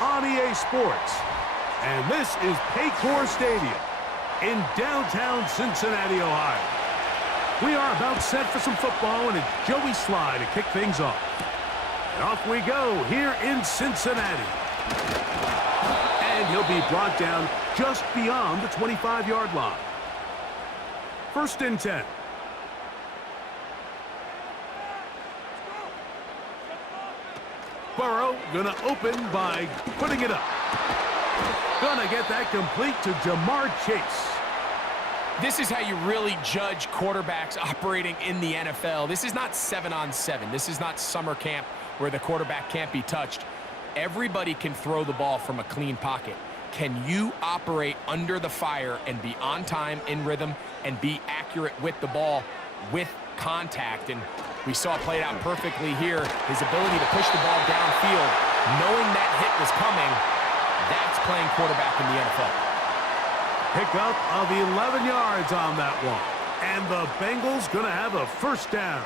on EA Sports. And this is Paycor Stadium in downtown Cincinnati, Ohio. We are about set for some football, and it's Joey Sly to kick things off. And off we go here in Cincinnati. And he'll be brought down just beyond the 25-yard line. 1st and 10. Burrow gonna open by putting it up. Gonna get that complete to Jamar Chase. This is how you really judge quarterbacks operating in the NFL. This is not 7-on-7. This is not summer camp where the quarterback can't be touched. Everybody can throw the ball from a clean pocket. Can you operate under the fire and be on time, in rhythm, and be accurate with the ball with contact? And we saw it played out perfectly here. His ability to push the ball downfield, knowing that hit was coming, that's playing quarterback in the NFL. Pickup of 11 yards on that one. And the Bengals going to have a 1st down.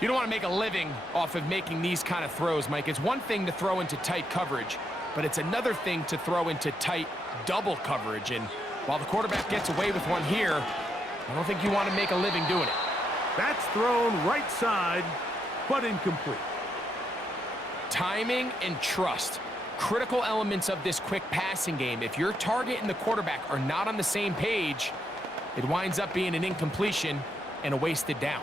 You don't want to make a living off of making these kind of throws, Mike. It's one thing to throw into tight coverage, but it's another thing to throw into tight double coverage. And while the quarterback gets away with one here, I don't think you want to make a living doing it. That's thrown right side, but incomplete. Timing and trust. Critical elements of this quick passing game. If your target and the quarterback are not on the same page, it winds up being an incompletion and a wasted down.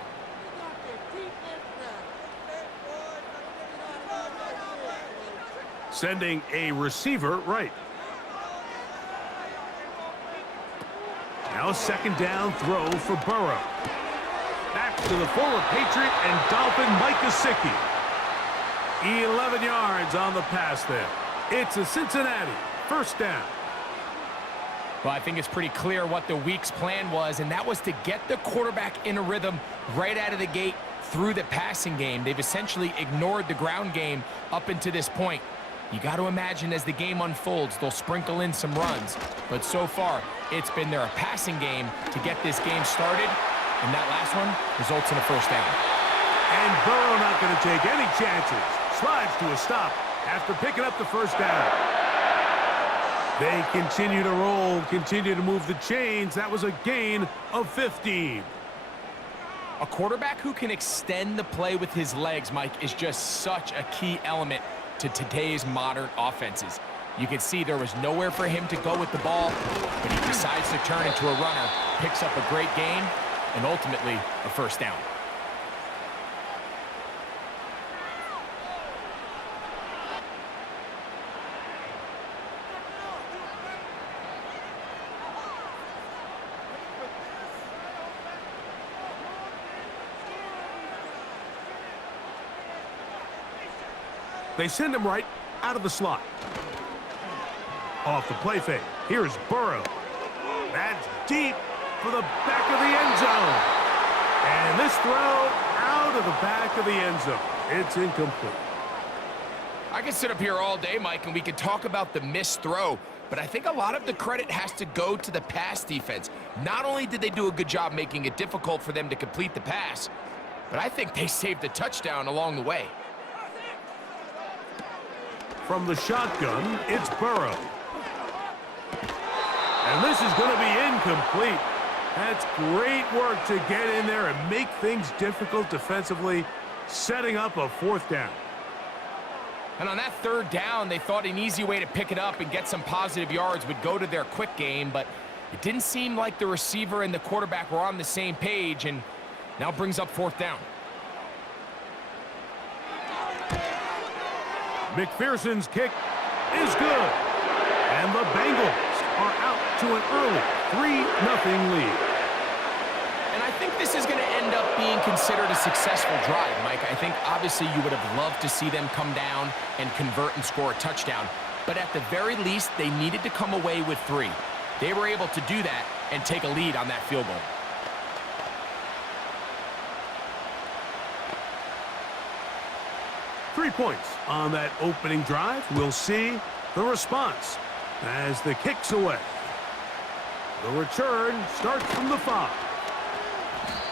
Sending a receiver right. Now 2nd down throw for Burrow. Back to the former Patriot and Dolphin Mike Gesicki. 11 yards on the pass there. It's a Cincinnati 1st down. Well, I think it's pretty clear what the week's plan was, and that was to get the quarterback in a rhythm right out of the gate through the passing game. They've essentially ignored the ground game up until this point. You got to imagine as the game unfolds, they'll sprinkle in some runs. But so far, it's been their passing game to get this game started, and that last one results in a 1st down. And Burrow not going to take any chances. Slides to a stop after picking up the 1st down. They continue to roll, continue to move the chains. That was a gain of 15. A quarterback who can extend the play with his legs, Mike, is just such a key element to today's modern offenses. You can see there was nowhere for him to go with the ball, but he decides to turn into a runner, picks up a great gain, and ultimately a 1st down. They send him right out of the slot. Off the play fake. Here's Burrow. That's deep for the back of the end zone. And this throw out of the back of the end zone. It's incomplete. I can sit up here all day, Mike, and we can talk about the missed throw, but I think a lot of the credit has to go to the pass defense. Not only did they do a good job making it difficult for them to complete the pass, but I think they saved a touchdown along the way. From the shotgun, it's Burrow. And this is going to be incomplete. That's great work to get in there and make things difficult defensively, setting up a 4th down. And on that 3rd down, they thought an easy way to pick it up and get some positive yards would go to their quick game, but it didn't seem like the receiver and the quarterback were on the same page, and now brings up 4th down. McPherson's kick is good. And the Bengals are out to an early 3-0 lead. And I think this is going to end up being considered a successful drive, Mike. I think obviously you would have loved to see them come down and convert and score a touchdown. But at the very least, they needed to come away with 3. They were able to do that and take a lead on that field goal. Three points on that opening drive. We'll see the response as the kick's away. The return starts from the 5.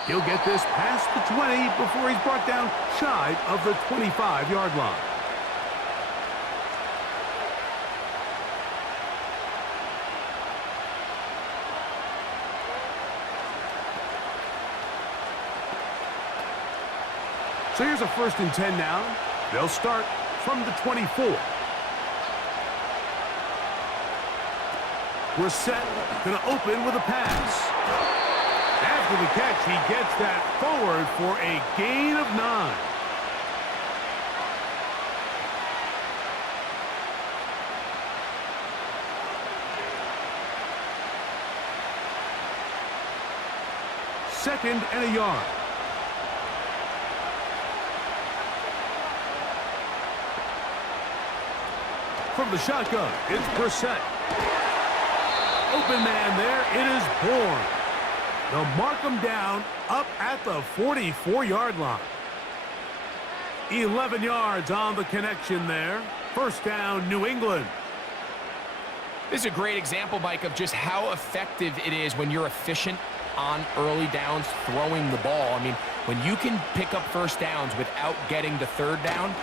He'll get this past the 20 before he's brought down shy of the 25-yard line. So here's a 1st and 10 now. They'll start from the 24. Brissett going to open with a pass. After the catch, he gets that forward for a gain of 9. Second and a yard. From the shotgun, it's Brissett. Open man there. It is Bourne. They'll mark him down up at the 44-yard line. 11 yards on the connection there. First down, New England. This is a great example, Mike, of just how effective it is when you're efficient on early downs throwing the ball. I mean, when you can pick up first downs without getting the third down,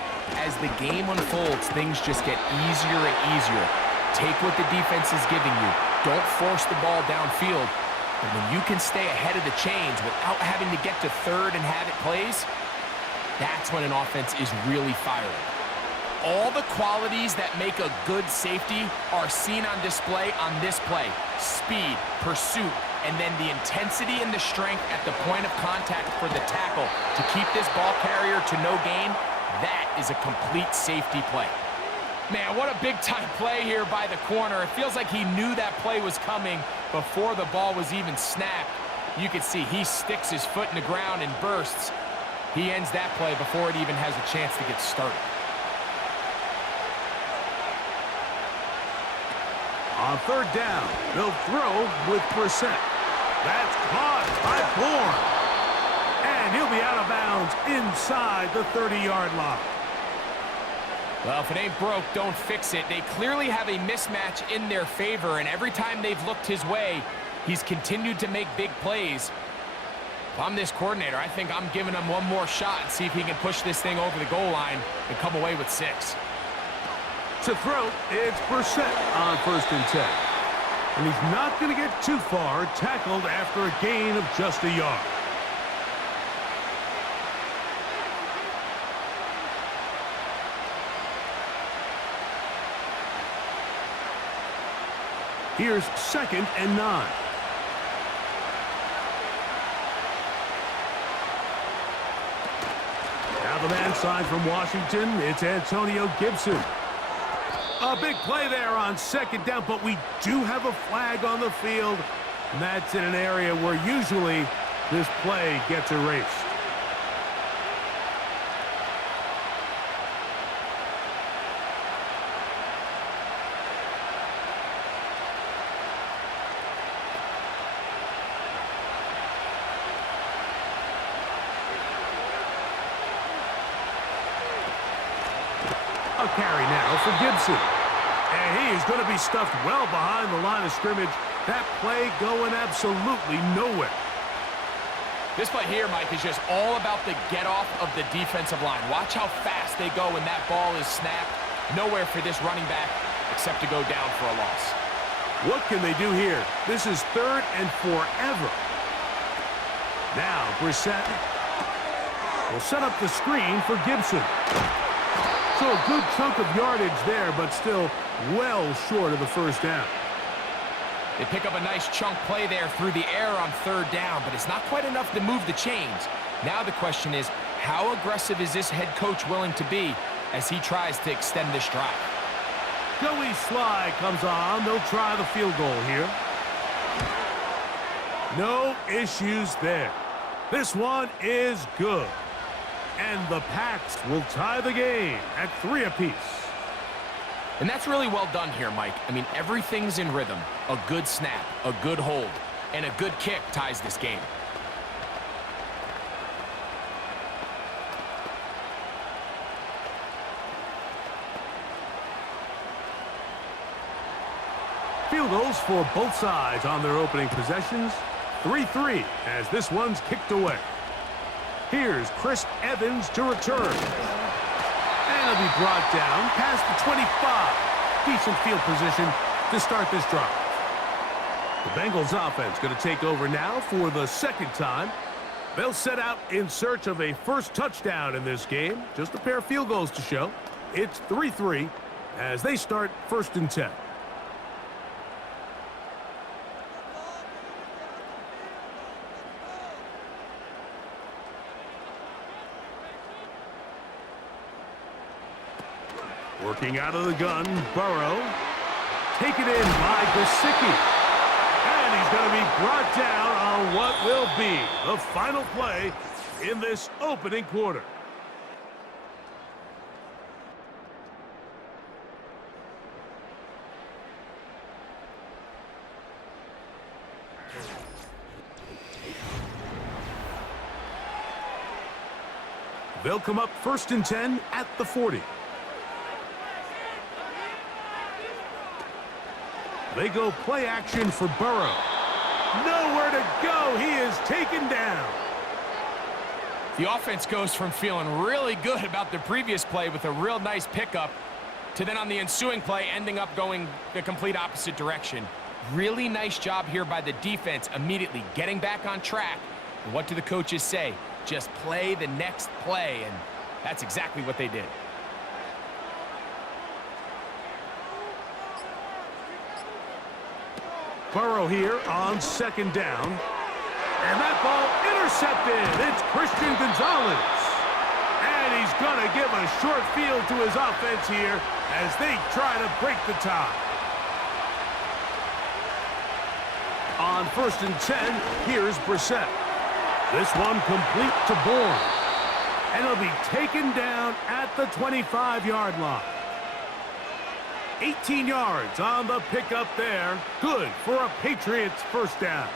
as the game unfolds, things just get easier and easier. Take what the defense is giving you. Don't force the ball downfield. And when you can stay ahead of the chains without having to get to third and have it plays, that's when an offense is really firing. All the qualities that make a good safety are seen on display on this play. Speed, pursuit, and then the intensity and the strength at the point of contact for the tackle to keep this ball carrier to no gain. That is a complete safety play. Man, what a big-time play here by the corner. It feels like he knew that play was coming before the ball was even snapped. You can see he sticks his foot in the ground and bursts. He ends that play before it even has a chance to get started. On third down, they'll throw with Brissett. That's caught by Bourne. And he'll be out of bounds inside the 30-yard line. Well, if it ain't broke, don't fix it. They clearly have a mismatch in their favor, and every time they've looked his way, he's continued to make big plays. If I'm this coordinator, I think I'm giving him one more shot and see if he can push this thing over the goal line and come away with 6. To throw, it's Brissett on 1st and 10. And he's not going to get too far, tackled after a gain of just a yard. Here's 2nd and 9. Now the man side from Washington, it's Antonio Gibson. A big play there on 2nd down, but we do have a flag on the field, and that's in an area where usually this play gets erased. A carry now for Gibson. And he is going to be stuffed well behind the line of scrimmage. That play going absolutely nowhere. This play here, Mike, is just all about the get-off of the defensive line. Watch how fast they go when that ball is snapped. Nowhere for this running back except to go down for a loss. What can they do here? This is 3rd and forever. Now, Brissett will set up the screen for Gibson. So a good chunk of yardage there, but still well short of the first down. They pick up a nice chunk play there through the air on 3rd down, but it's not quite enough to move the chains. Now the question is, how aggressive is this head coach willing to be as he tries to extend this drive? Joey Sly comes on. They'll try the field goal here. No issues there. This one is good. And the Pats will tie the game at 3 apiece. And that's really well done here, Mike. I mean, everything's in rhythm. A good snap, a good hold, and a good kick ties this game. Field goals for both sides on their opening possessions. 3-3 as this one's kicked away. Here's Chris Evans to return. And he'll be brought down past the 25. Decent field position to start this drive. The Bengals offense going to take over now for the 2nd time. They'll set out in search of a first touchdown in this game. Just a pair of field goals to show. It's 3-3 as they start 1st and 10. Working out of the gun, Burrow. Taken in by Gesicki. And he's going to be brought down on what will be the final play in this opening quarter. They'll come up 1st and 10 at the 40. They go play action for Burrow. Nowhere to go. He is taken down. The offense goes from feeling really good about the previous play with a real nice pickup to then on the ensuing play ending up going the complete opposite direction. Really nice job here by the defense immediately getting back on track. And what do the coaches say? Just play the next play, and that's exactly what they did. Burrow here on 2nd down. And that ball intercepted. It's Christian Gonzalez. And he's going to give a short field to his offense here as they try to break the tie. On 1st and 10, here's Brissett. This one complete to Bourne. And he'll be taken down at the 25-yard line. 18 yards on the pickup there. Good for a Patriots first down.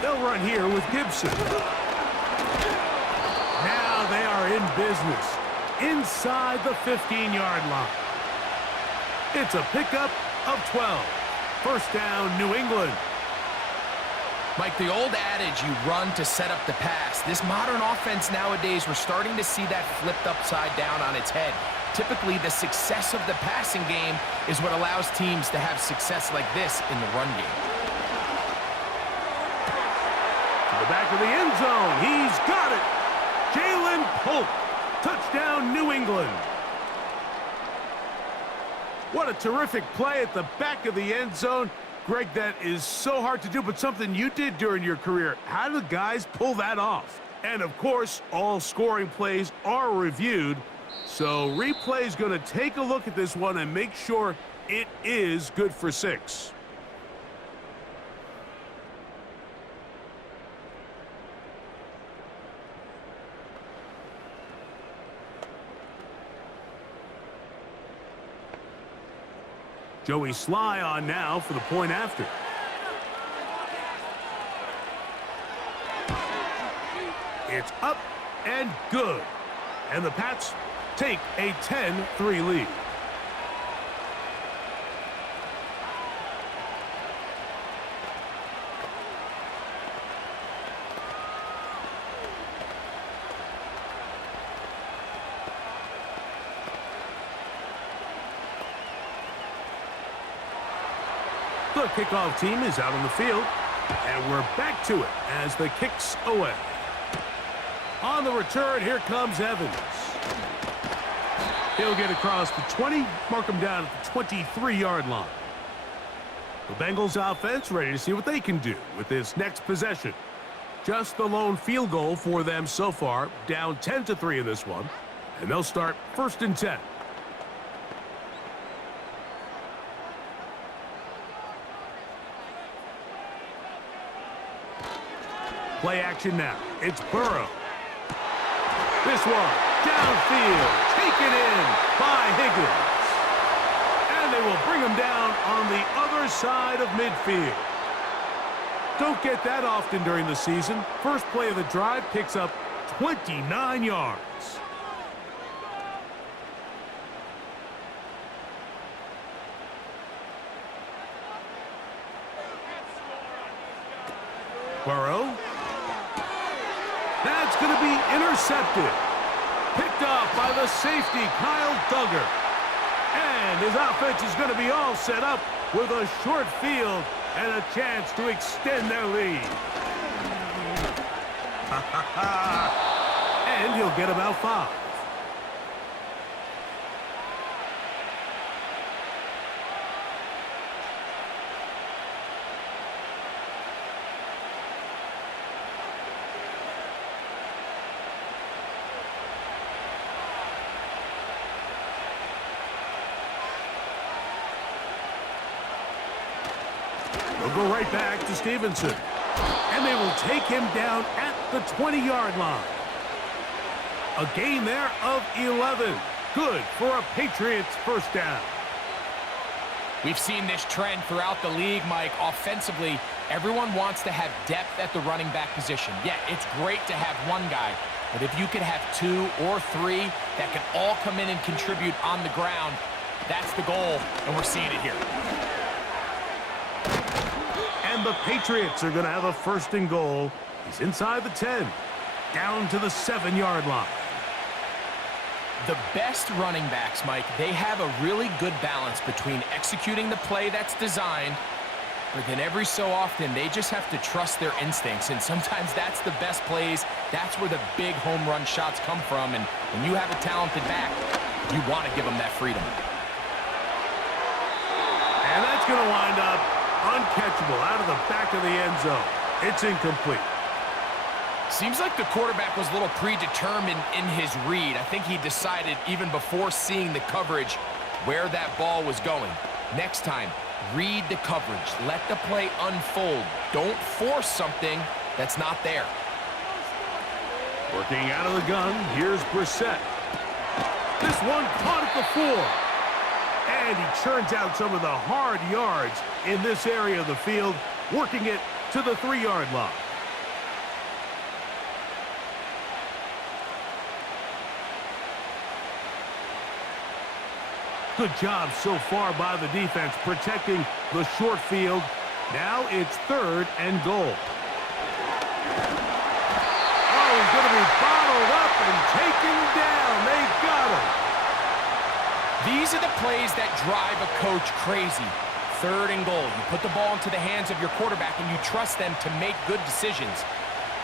They'll run here with Gibson. Now they are in business inside the 15-yard line. It's a pickup of 12. First down, New England. Mike, the old adage, you run to set up the pass. This modern offense nowadays, we're starting to see that flipped upside down on its head. Typically, the success of the passing game is what allows teams to have success like this in the run game. To the back of the end zone. He's got it. Jalen Polk. Touchdown, New England. What a terrific play at the back of the end zone. Greg, that is so hard to do, but something you did during your career. How do guys pull that off? And, of course, all scoring plays are reviewed. So replay's going to take a look at this one and make sure it is good for 6. Joey Sly on now for the point after. It's up and good. And the Pats take a 10-3 lead. The kickoff team is out on the field, and we're back to it as the kick's away. On the return, here comes Evans. He'll get across the 20, mark him down at the 23-yard line. The Bengals offense ready to see what they can do with this next possession. Just the lone field goal for them so far, down 10-3 in this one, and they'll start 1st and 10. Play action now. It's Burrow. This one, downfield, taken in by Higgins. And they will bring him down on the other side of midfield. Don't get that often during the season. First play of the drive picks up 29 yards. Burrow. That's going to be intercepted. Picked off by the safety, Kyle Duggar. And his offense is going to be all set up with a short field and a chance to extend their lead. And he'll get about 5. They'll go right back to Stevenson. And they will take him down at the 20-yard line. A gain there of 11. Good for a Patriots first down. We've seen this trend throughout the league, Mike. Offensively, everyone wants to have depth at the running back position. Yeah, it's great to have one guy, but if you could have 2 or 3 that can all come in and contribute on the ground, that's the goal, and we're seeing it here. And the Patriots are going to have a first and goal. He's inside the 10, down to the 7-yard line. The best running backs, Mike, they have a really good balance between executing the play that's designed, but then every so often they just have to trust their instincts, and sometimes that's the best plays. That's where the big home run shots come from, and when you have a talented back, you want to give them that freedom. And that's going to wind up uncatchable out of the back of the end zone. It's incomplete. Seems like the quarterback was a little predetermined in his read. I think he decided even before seeing the coverage where that ball was going. Next time, read the coverage. Let the play unfold. Don't force something that's not there. Working out of the gun, here's Brissett. This one caught at the 4. And he churns out some of the hard yards in this area of the field, working it to the 3-yard line. Good job so far by the defense protecting the short field. Now it's 3rd and goal. Oh, he's going to be bottled up and taken down. They got him. These are the plays that drive a coach crazy. 3rd and goal. You put the ball into the hands of your quarterback and you trust them to make good decisions.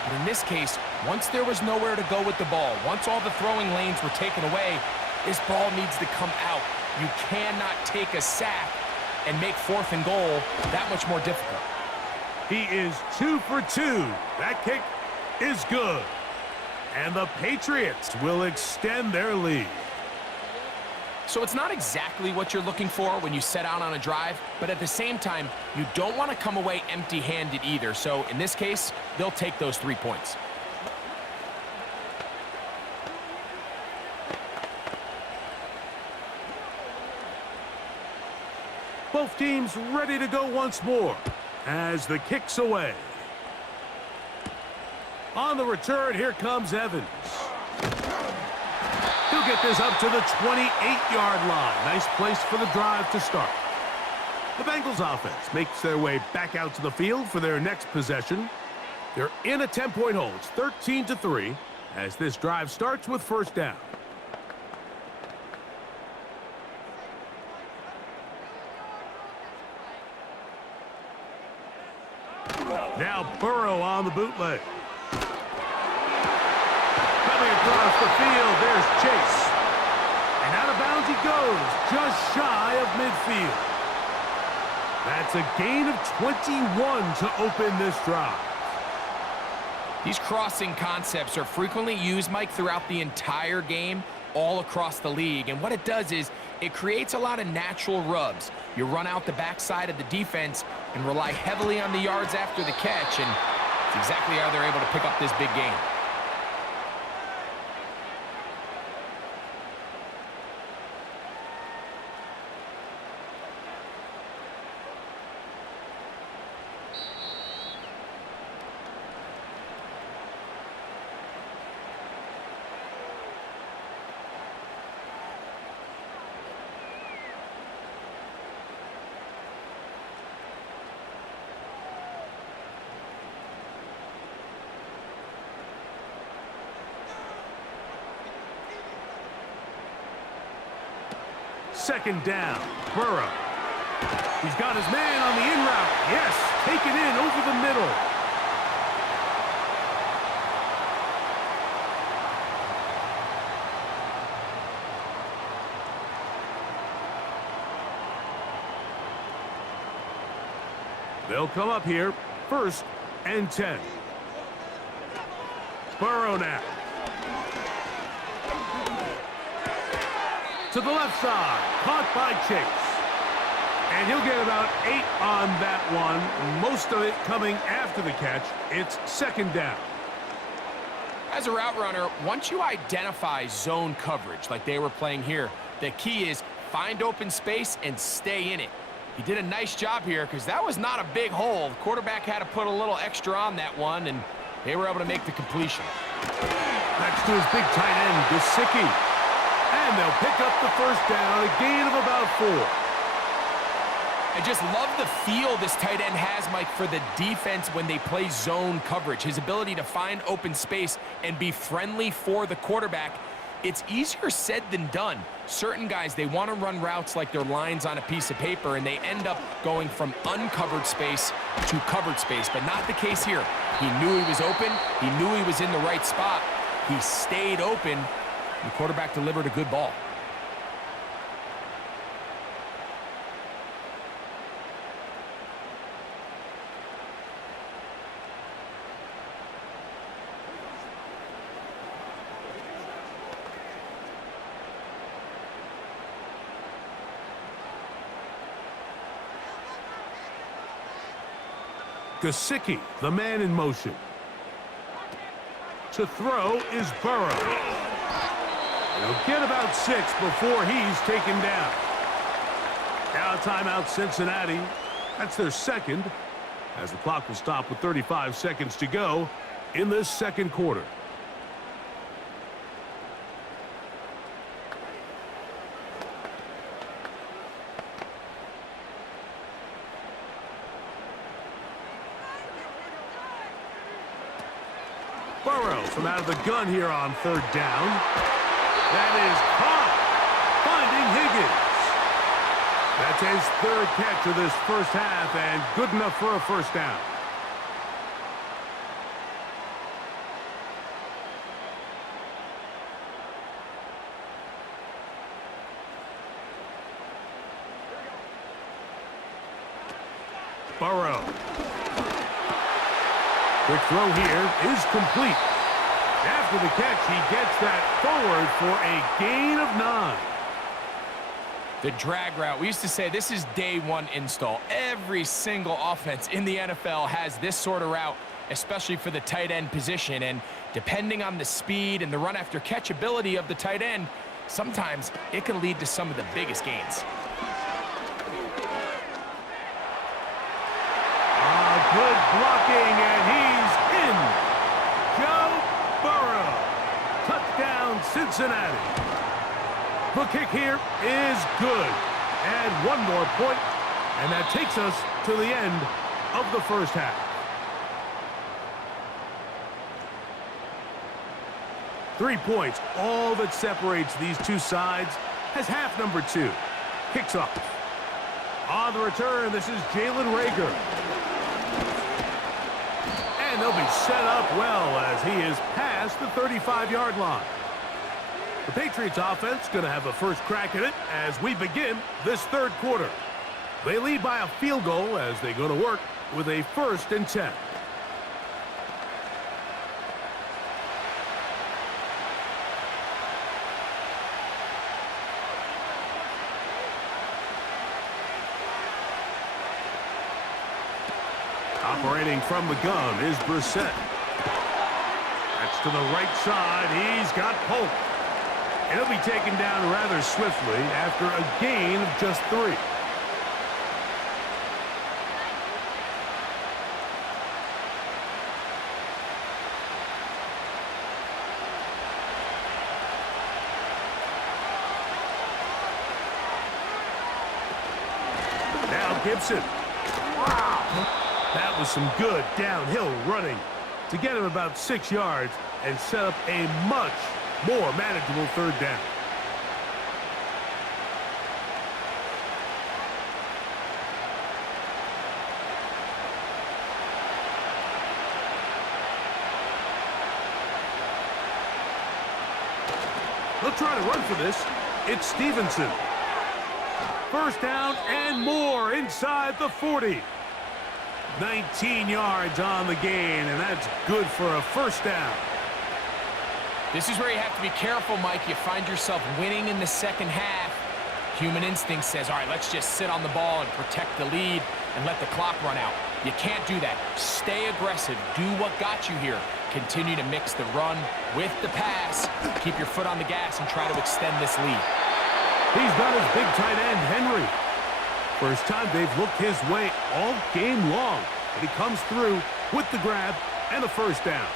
But in this case, once there was nowhere to go with the ball, once all the throwing lanes were taken away, this ball needs to come out. You cannot take a sack and make 4th and goal that much more difficult. He is 2 for 2. That kick is good. And the Patriots will extend their lead. So it's not exactly what you're looking for when you set out on a drive, but at the same time, you don't want to come away empty-handed either. So in this case, they'll take those 3 points. Both teams ready to go once more as the kick's away. On the return, here comes Evans. He'll get this up to the 28-yard line. Nice place for the drive to start. The Bengals offense makes their way back out to the field for their next possession. They're in a 10-point hole. It's 13-3 as this drive starts with first down. Now Burrow on the bootleg. Coming across the field, there's Chase. And out of bounds he goes, just shy of midfield. That's a gain of 21 to open this drive. These crossing concepts are frequently used, Mike, throughout the entire game, all across the league. And what it does is it creates a lot of natural rubs. You run out the backside of the defense and rely heavily on the yards after the catch, and it's exactly how they're able to pick up this big gain. second down. Burrow. He's got his man on the in route. Yes, take it in over the middle. They'll come up here, 1st and 10. Burrow now. To the left side, caught by Chase. And he'll get about 8 on that one, most of it coming after the catch. It's 2nd down. As a route runner, once you identify zone coverage like they were playing here, the key is find open space and stay in it. He did a nice job here because that was not a big hole. The quarterback had to put a little extra on that one, and they were able to make the completion. Next to his big tight end, Gesicki. And they'll pick up the 1st down, a gain of about 4. I just love the feel this tight end has, Mike, for the defense when they play zone coverage. His ability to find open space and be friendly for the quarterback. It's easier said than done. Certain guys, they want to run routes like they're lines on a piece of paper, and they end up going from uncovered space to covered space, but not the case here. He knew he was open. He knew he was in the right spot. He stayed open. The quarterback delivered a good ball. Gesicki, the man in motion. To throw is Burrow. He'll get about 6 before he's taken down. Now timeout Cincinnati. That's their 2nd, as the clock will stop with 35 seconds to go in this 2nd quarter. Burrow from out of the gun here on 3rd down. That is caught, finding Higgins. That's his 3rd catch of this 1st half, and good enough for a 1st down. Burrow. Quick throw here is complete. After the catch, he gets that forward for a gain of 9. The drag route. We used to say this is day 1 install. Every single offense in the NFL has this sort of route, especially for the tight end position. And depending on the speed and the run after catch ability of the tight end, sometimes it can lead to some of the biggest gains. Good blocking, and he's in. Joe Burrow. Touchdown, Cincinnati. The kick here is good. And 1 more point, and that takes us to the end of the 1st half. 3 points, all that separates these two sides, as half number 2 kicks off. On the return, this is Jalen Reagor. And they'll be set up well as he is past the 35-yard line. The Patriots offense going to have a first crack at it as we begin this 3rd quarter. They lead by a field goal as they go to work with a 1st and 10. Operating from the gun is Brissett. That's to the right side. He's got Polk. And he'll be taken down rather swiftly after a gain of just 3. Now Gibson. That was some good downhill running to get him about 6 yards and set up a much more manageable 3rd down. They'll try to run for this. It's Stevenson. First down and more inside the 40. 19 yards on the gain, and that's good for a first down. This is where you have to be careful, Mike. You find yourself winning in the second half. Human instinct says, all right, let's just sit on the ball and protect the lead and let the clock run out. You can't do that. Stay aggressive. Do what got you here. Continue to mix the run with the pass. Keep your foot on the gas and try to extend this lead. He's got his big tight end, Henry. First time they've looked his way all game long. And he comes through with the grab and a first down.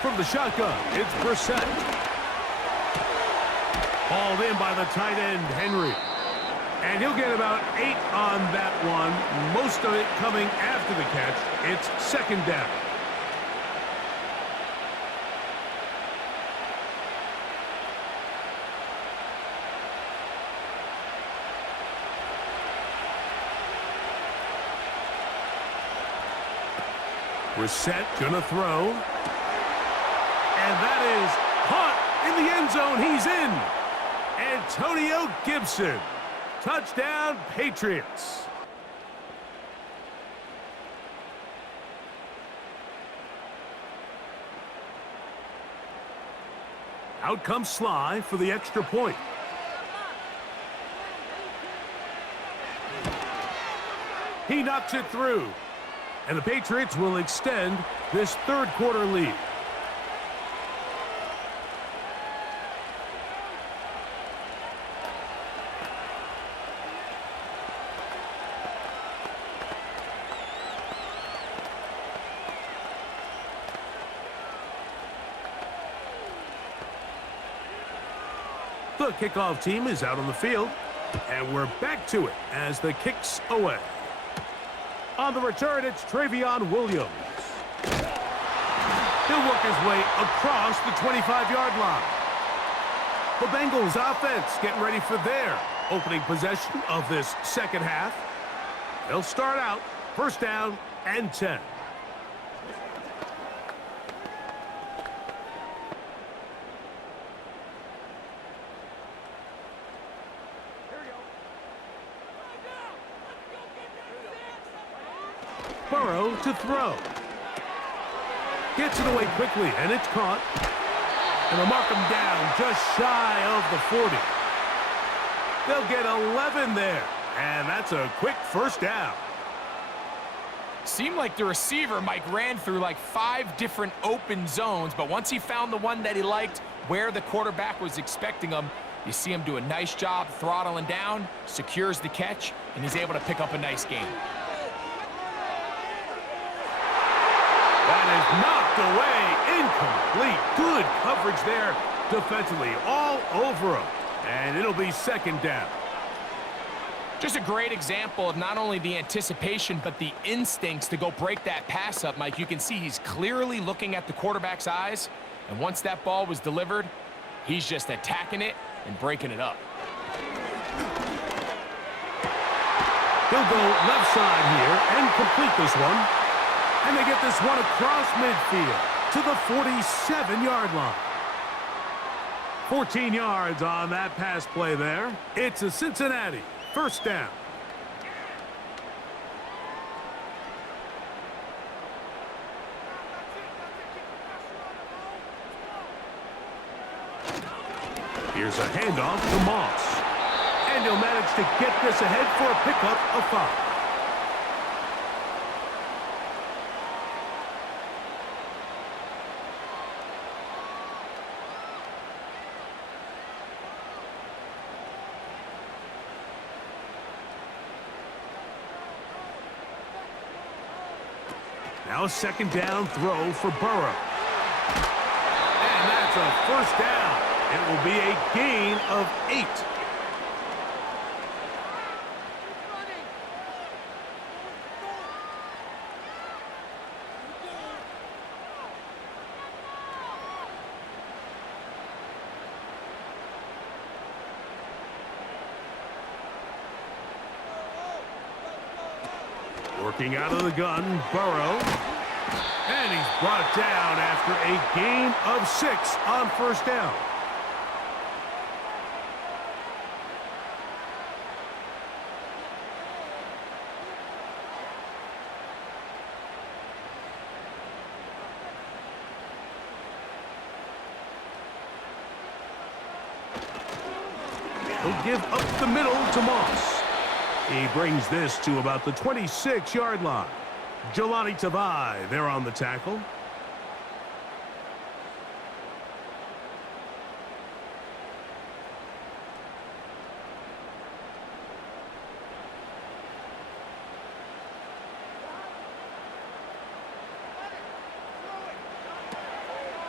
From the shotgun, it's Brissett. Hauled in by the tight end, Henry. And he'll get about 8 on that one, most of it coming after the catch. It's second down. Brissett gonna throw. And that is caught in the end zone. He's in. Antonio Gibson. Touchdown, Patriots. Out comes Sly for the extra point. He knocks it through. And the Patriots will extend this third quarter lead. The kickoff team is out on the field, and we're back to it as the kick's away. On the return, it's Travion Williams. He'll work his way across the 25-yard line. The Bengals offense getting ready for their opening possession of this second half. They'll start out first down and 10. Burrow to throw. Gets it away quickly, and it's caught. And they'll mark him down just shy of the 40. They'll get 11 there, and that's a quick first down. Seemed like the receiver, Mike, ran through like 5 different open zones, but once he found the one that he liked, where the quarterback was expecting him, you see him do a nice job throttling down, secures the catch, and he's able to pick up a nice gain. That is knocked away, incomplete. Good coverage there defensively, all over him. And it'll be second down. Just a great example of not only the anticipation, but the instincts to go break that pass up, Mike. You can see he's clearly looking at the quarterback's eyes. And once that ball was delivered, he's just attacking it and breaking it up. He'll go left side here and complete this one. And they get this one across midfield to the 47-yard line. 14 yards on that pass play there. It's a Cincinnati first down. Here's a handoff to Moss. And he'll manage to get this ahead for a pickup of 5. Now a second down throw for Burrow. And that's a first down. It will be a gain of 8. Working out of the gun, Burrow. And he's brought down after a gain of 6 on first down. He'll give up the middle to Moss. He brings this to about the 26-yard line. Jelani Tavai there on the tackle.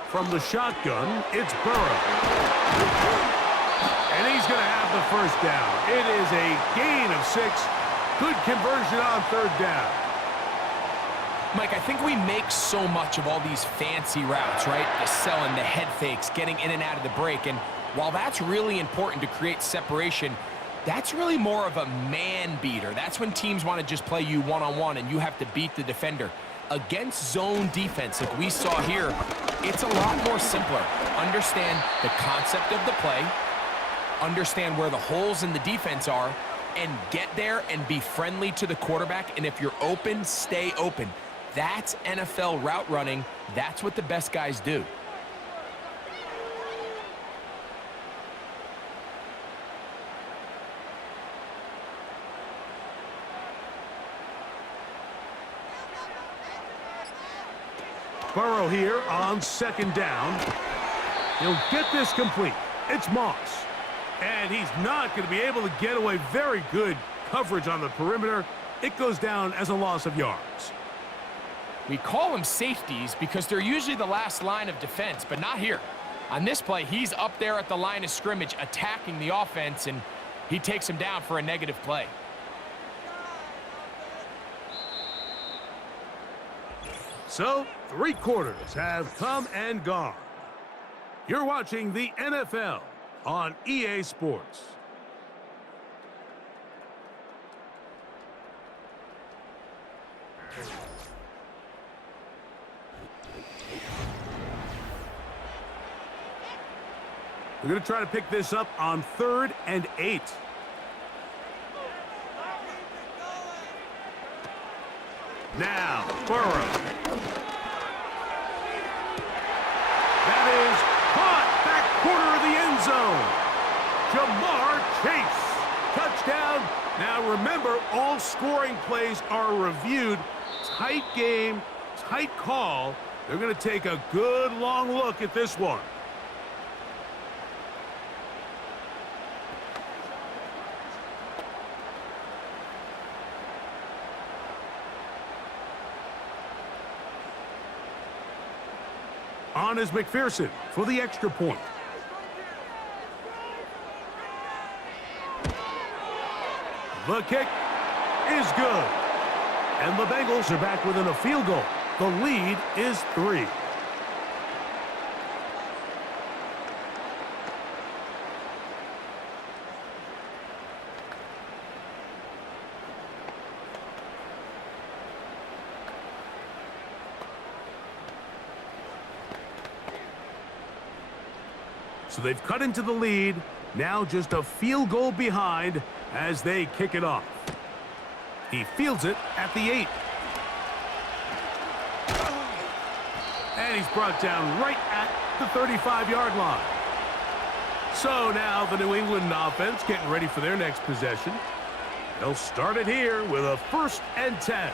From the shotgun, it's Burrow. And he's going to have the first down. It is a gain of 6. Good conversion on third down. Mike, I think we make so much of all these fancy routes, right? The selling, the head fakes, getting in and out of the break. And while that's really important to create separation, that's really more of a man beater. That's when teams want to just play you one-on-one and you have to beat the defender. Against zone defense, like we saw here, it's a lot more simpler. Understand the concept of the play, understand where the holes in the defense are, and get there and be friendly to the quarterback. And if you're open, stay open. That's NFL route running. That's what the best guys do. Burrow here on second down. He'll get this complete. It's Moss. And he's not going to be able to get away. Very good coverage on the perimeter. It goes down as a loss of yards. We call them safeties because they're usually the last line of defense, but not here. On this play, he's up there at the line of scrimmage attacking the offense, and he takes him down for a negative play. So, 3 quarters have come and gone. You're watching the NFL on EA Sports. We're going to try to pick this up on 3rd and 8. Now, Burrow. That is caught back corner of the end zone. Jamar Chase. Touchdown. Now remember, all scoring plays are reviewed. Tight game, tight call. They're going to take a good long look at this one. On is McPherson for the extra point. The kick is good. And the Bengals are back within a field goal. The lead is 3. So they've cut into the lead. Now just a field goal behind as they kick it off. He fields it at the 8. And he's brought down right at the 35-yard line. So now the New England offense getting ready for their next possession. They'll start it here with a 1st and 10.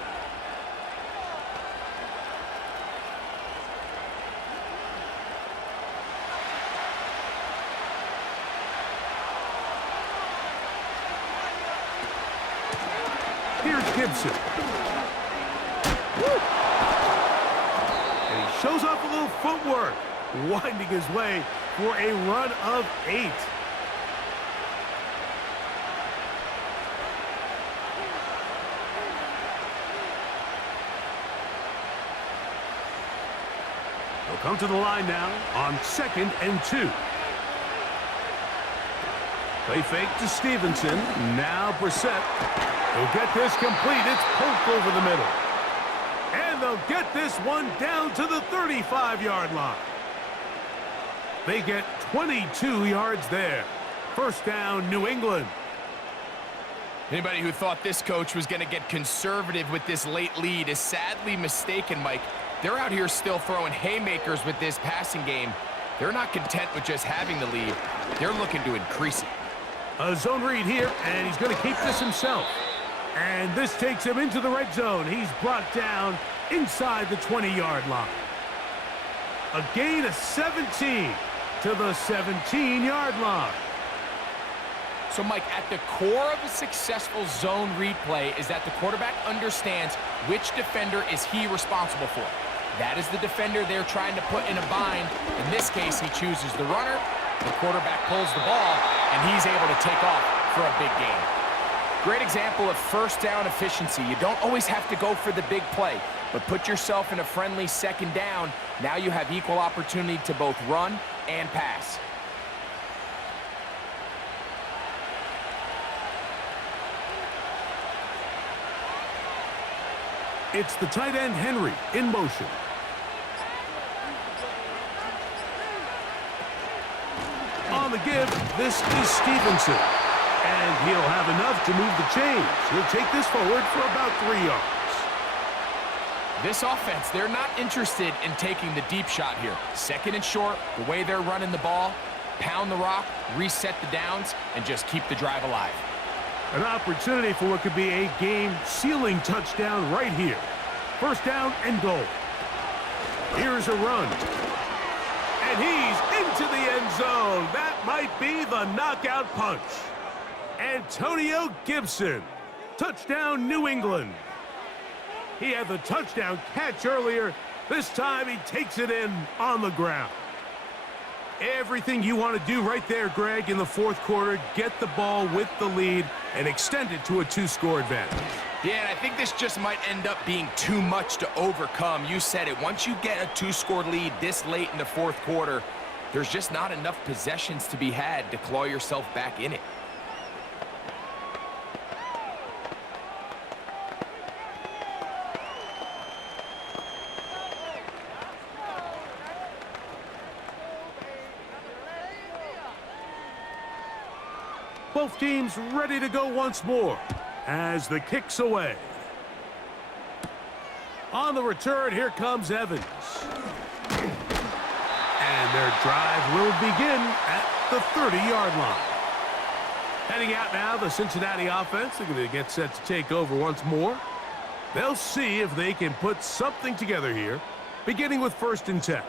Here's Gibson. Woo! And he shows off a little footwork, winding his way for a run of 8. They'll come to the line now on 2nd and 2. Play fake to Stevenson. Now Brissett. He'll get this complete. It's poked over the middle. And they'll get this one down to the 35-yard line. They get 22 yards there. First down, New England. Anybody who thought this coach was going to get conservative with this late lead is sadly mistaken, Mike. They're out here still throwing haymakers with this passing game. They're not content with just having the lead. They're looking to increase it. A zone read here, and he's going to keep this himself. And this takes him into the red zone. He's brought down inside the 20-yard line. A gain of 17 to the 17-yard line. So, Mike, at the core of a successful zone read play is that the quarterback understands which defender is he responsible for. That is the defender they're trying to put in a bind. In this case, he chooses the runner, the quarterback pulls the ball, and he's able to take off for a big gain. Great example of first down efficiency. You don't always have to go for the big play, but put yourself in a friendly second down. Now you have equal opportunity to both run and pass. It's the tight end, Henry, in motion. On the give, this is Stevenson. And he'll have enough to move the chains. He'll take this forward for about 3 yards. This offense, they're not interested in taking the deep shot here. Second and short, the way they're running the ball, pound the rock, reset the downs, and just keep the drive alive. An opportunity for what could be a game-sealing touchdown right here. First down and goal. Here's a run. And he's into the end zone. That might be the knockout punch. Antonio Gibson. Touchdown, New England. He had the touchdown catch earlier. This time he takes it in on the ground. Everything you want to do right there, Greg, in the fourth quarter, get the ball with the lead and extend it to a 2-score advantage. Yeah, and I think this just might end up being too much to overcome. You said it. Once you get a 2-score lead this late in the fourth quarter, there's just not enough possessions to be had to claw yourself back in it. Both teams ready to go once more as the kick's away. On the return, here comes Evans. And their drive will begin at the 30-yard line. Heading out now, the Cincinnati offense. They're going to get set to take over once more. They'll see if they can put something together here, beginning with 1st and 10.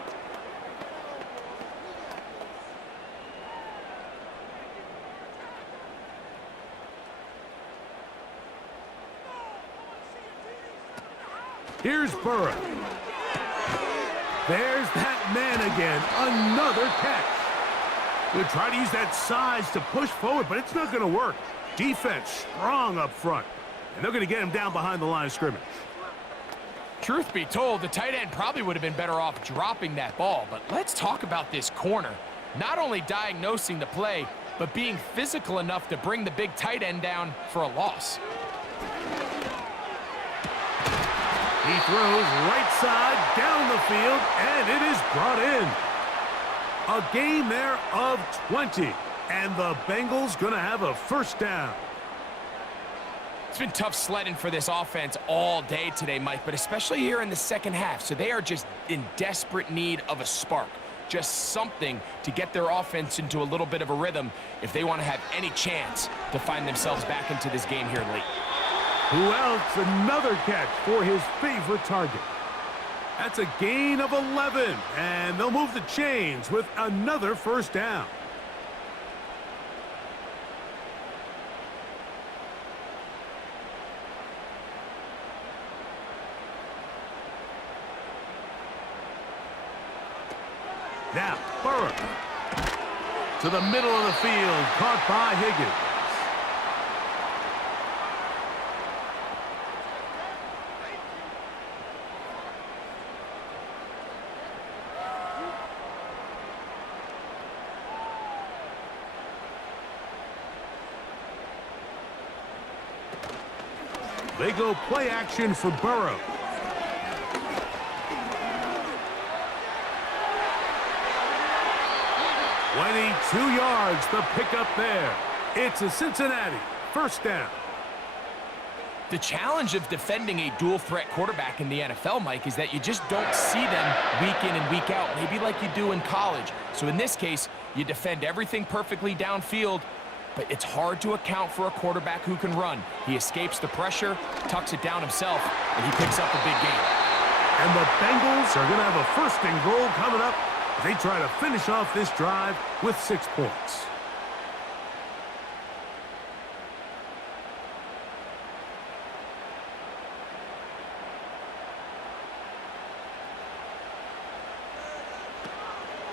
Here's Burrow. There's that man again. Another catch. They'll try to use that size to push forward, but it's not going to work. Defense strong up front. And they're going to get him down behind the line of scrimmage. Truth be told, the tight end probably would have been better off dropping that ball. But let's talk about this corner. Not only diagnosing the play, but being physical enough to bring the big tight end down for a loss. He throws right side down the field, and it is brought in. A gain there of 20, and the Bengals going to have a first down. It's been tough sledding for this offense all day today, Mike, but especially here in the second half. So they are just in desperate need of a spark, just something to get their offense into a little bit of a rhythm if they want to have any chance to find themselves back into this game here late. Who else? Another catch for his favorite target. That's a gain of 11, and they'll move the chains with another first down. Now, Burrow to the middle of the field, caught by Higgins. They go play action for Burrow. "22 yards, the pickup there. It's a Cincinnati first down." The challenge of defending a dual-threat quarterback in the NFL, Mike, is that you just don't see them week in and week out, maybe like you do in college. So in this case, you defend everything perfectly downfield, but it's hard to account for a quarterback who can run. He escapes the pressure, tucks it down himself, and he picks up a big gain. And the Bengals are going to have a first and goal coming up as they try to finish off this drive with 6 points.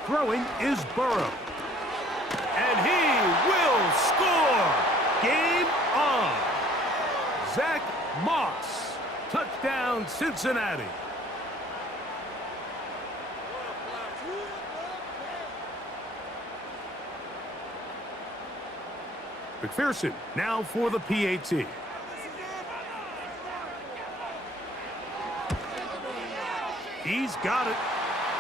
Throwing is Burrow. And he will score! Game on! Zach Moss. Touchdown, Cincinnati. McPherson now for the PAT. He's got it.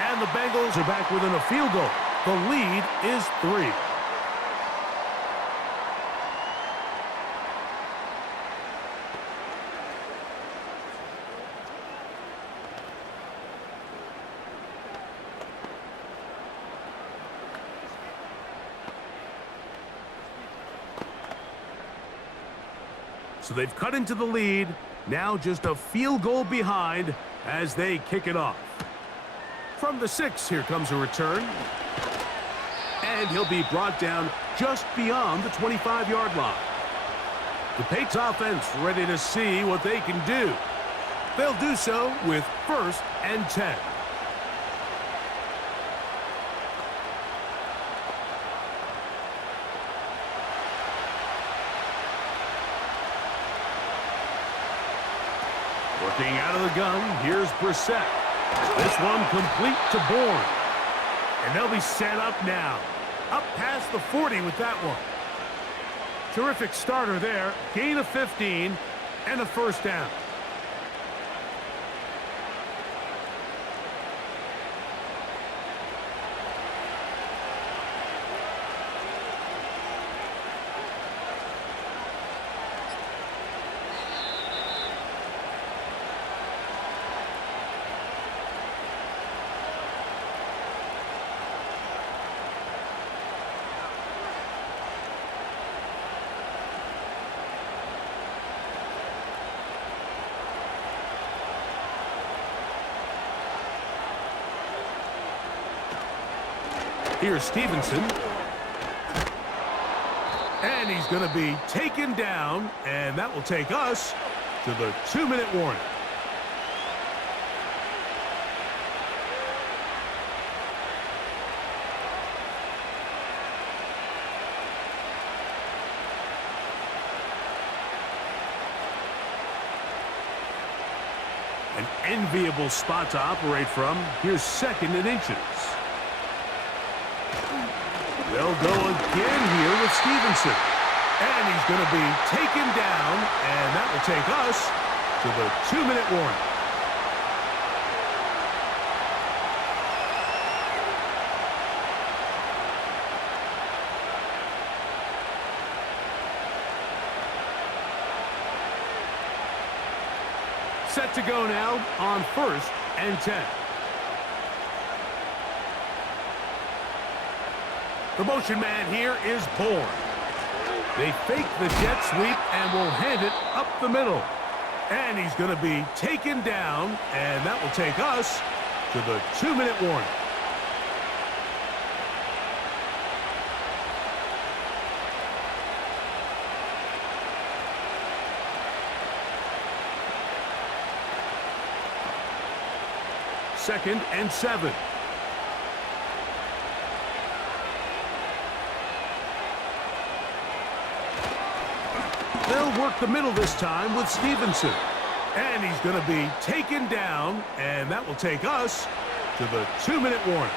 And the Bengals are back within a field goal. The lead is 3. So they've cut into the lead. Now just a field goal behind as they kick it off. From the 6, here comes a return. And he'll be brought down just beyond the 25-yard line. The Patriots offense ready to see what they can do. They'll do so with 1st and 10. Working out of the gun, here's Brissett. This one complete to Bourne. And they'll be set up now. Up past the 40 with that one. Terrific starter there. Gain of 15 and a first down. Here's Stevenson. And he's going to be taken down, and that will take us to the 2-minute warning. An enviable spot to operate from. Here's 2nd and inches. They'll go again here with Stevenson. And he's going to be taken down, and that will take us to the 2-minute warning. Set to go now on 1st and 10. The motion man here is Bourne. They fake the jet sweep and will hand it up the middle. And he's going to be taken down, and that will take us to the 2-minute warning. Second and 7. They'll work the middle this time with Stevenson. And he's going to be taken down, and that will take us to the 2-minute warning.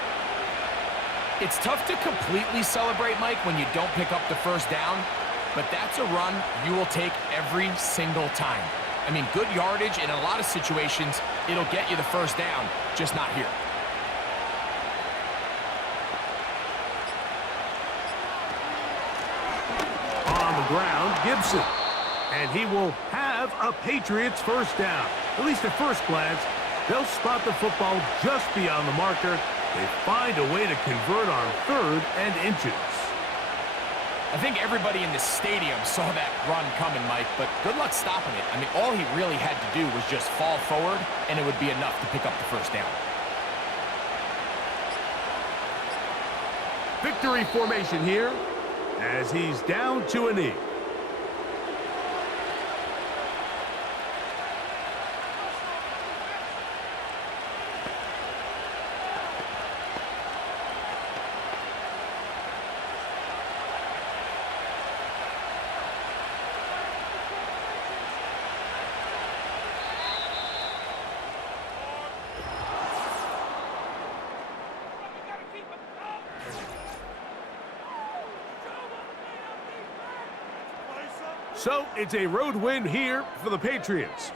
It's tough to completely celebrate, Mike, when you don't pick up the first down, but that's a run you will take every single time. I mean, good yardage, and in a lot of situations, it'll get you the first down, just not here. On the ground, Gibson. And he will have a Patriots first down. At least at first glance, they'll spot the football just beyond the marker. They find a way to convert on 3rd and inches. I think everybody in the stadium saw that run coming, Mike, but good luck stopping it. I mean, all he really had to do was just fall forward, and it would be enough to pick up the first down. Victory formation here as he's down to a knee. So it's a road win here for the Patriots.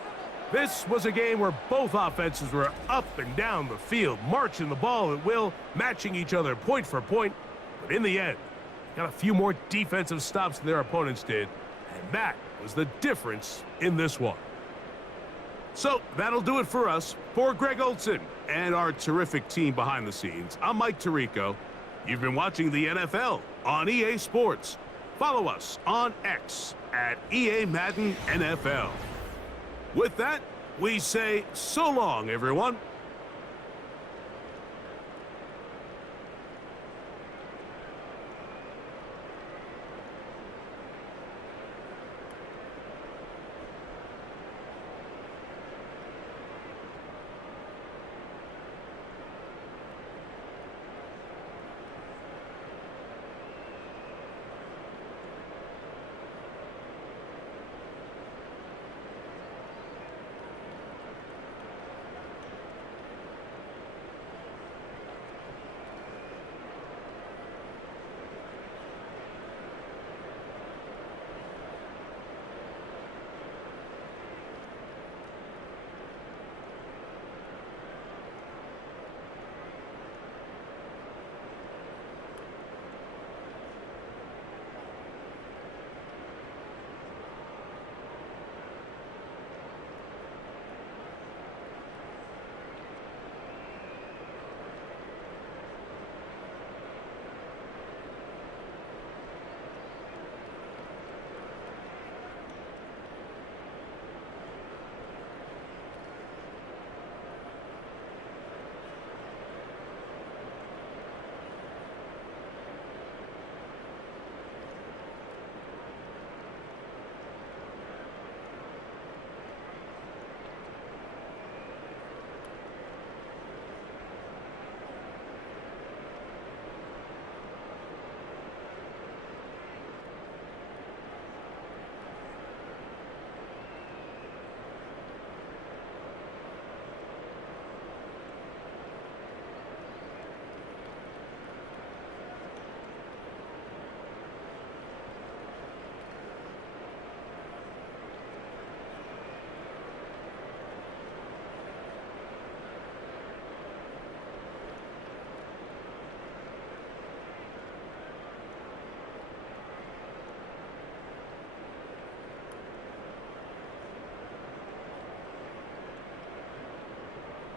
This was a game where both offenses were up and down the field, marching the ball at will, matching each other point for point. But in the end, got a few more defensive stops than their opponents did, and that was the difference in this one. So that'll do it for us. For Greg Olson and our terrific team behind the scenes, I'm Mike Tirico. You've been watching the NFL on EA Sports. Follow us on X at EA Madden NFL. With that, we say so long, everyone.